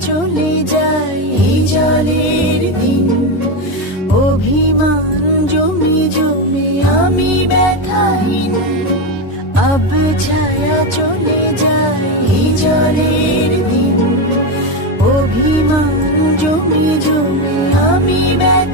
চলে যায় এই জলের দিন, অভিমান জমে জমে আমি ব্যথাহীন। আব ছায়া চলে যায় এই জলের দিন, অভিমান জমে জমে আমি ব্যথাহীন।